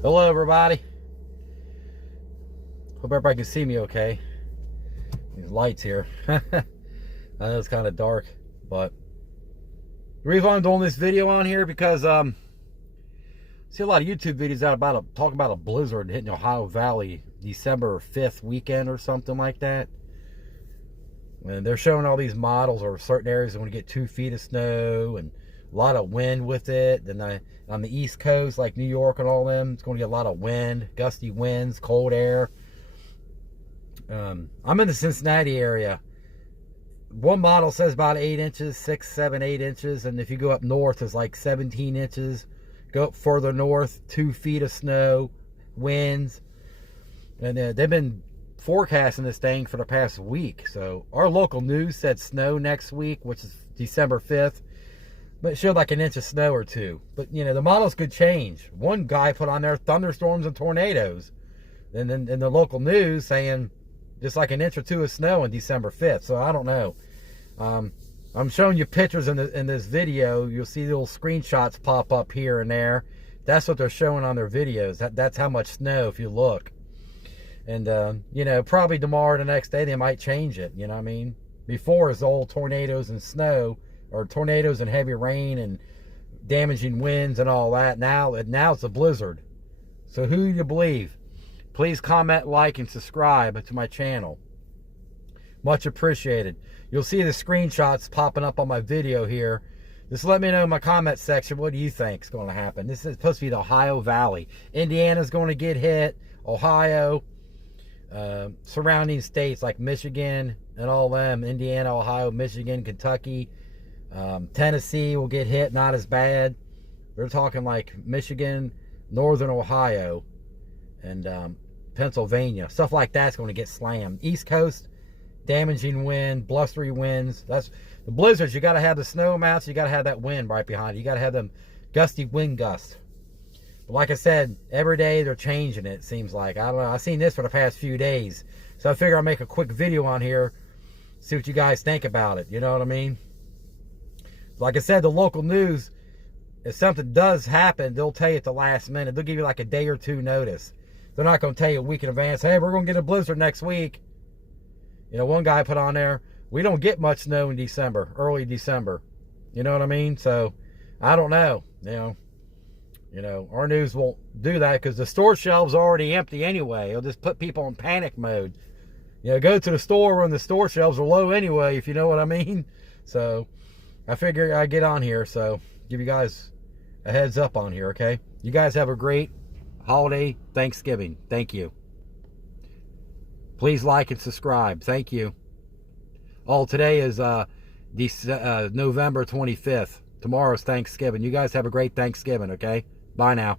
Hello everybody. Hope everybody can see me okay. These lights here. I know it's kind of dark, but the reason I'm doing this video on here because I see a lot of YouTube videos out about talking about a blizzard hitting Ohio Valley December 5th weekend or something like that. And they're showing all these models or certain areas are going to get 2 feet of snow and a lot of wind with it. Then on the East Coast, like New York and all them, it's going to get a lot of wind, gusty winds, cold air. I'm in the Cincinnati area. One model says about 8 inches, 6, 7, 8 inches. And if you go up north, it's like 17 inches. Go up further north, 2 feet of snow, winds. And they've been forecasting this thing for the past week. So our local news said snow next week, which is December 5th. But it showed like an inch of snow or two. But, you know, the models could change. One guy put on there thunderstorms and tornadoes. And then in the local news saying just like an inch or two of snow on December 5th. So I don't know. I'm showing you pictures in this video. You'll see little screenshots pop up here and there. That's what they're showing on their videos. That's how much snow if you look. And, you know, probably tomorrow or the next day they might change it. You know what I mean? Before it's all tornadoes and snow. Or tornadoes and heavy rain and damaging winds and all that. Now it's a blizzard. So who do you believe? Please comment, like, and subscribe to my channel. Much appreciated. You'll see the screenshots popping up on my video here. Just let me know in my comment section, what do you think is going to happen? This is supposed to be the Ohio Valley. Indiana's going to get hit. Ohio. Surrounding states like Michigan and all them. Indiana, Ohio, Michigan, Kentucky. Tennessee will get hit, not as bad. They're talking like Michigan, Northern Ohio, and Pennsylvania. Stuff like that's going to get slammed. East Coast, damaging wind, blustery winds. That's the blizzards. You got to have the snow amounts. You got to have that wind right behind it. You got to have them gusty wind gusts. But like I said, every day they're changing it. It seems like, I don't know. I've seen this for the past few days, so I figure I'll make a quick video on here, see what you guys think about it. You know what I mean? Like I said, the local news, if something does happen, they'll tell you at the last minute. They'll give you like a day or two notice. They're not going to tell you a week in advance, hey, we're going to get a blizzard next week. You know, one guy put on there, we don't get much snow in December, early December. You know what I mean? So, I don't know. You know, our news won't do that because the store shelves are already empty anyway. It'll just put people in panic mode. You know, go to the store when the store shelves are low anyway, if you know what I mean. So, I figure I'd get on here, so give you guys a heads up on here, okay? You guys have a great holiday Thanksgiving. Thank you. Please like and subscribe. Thank you. Oh, today is November 25th. Tomorrow's Thanksgiving. You guys have a great Thanksgiving, okay? Bye now.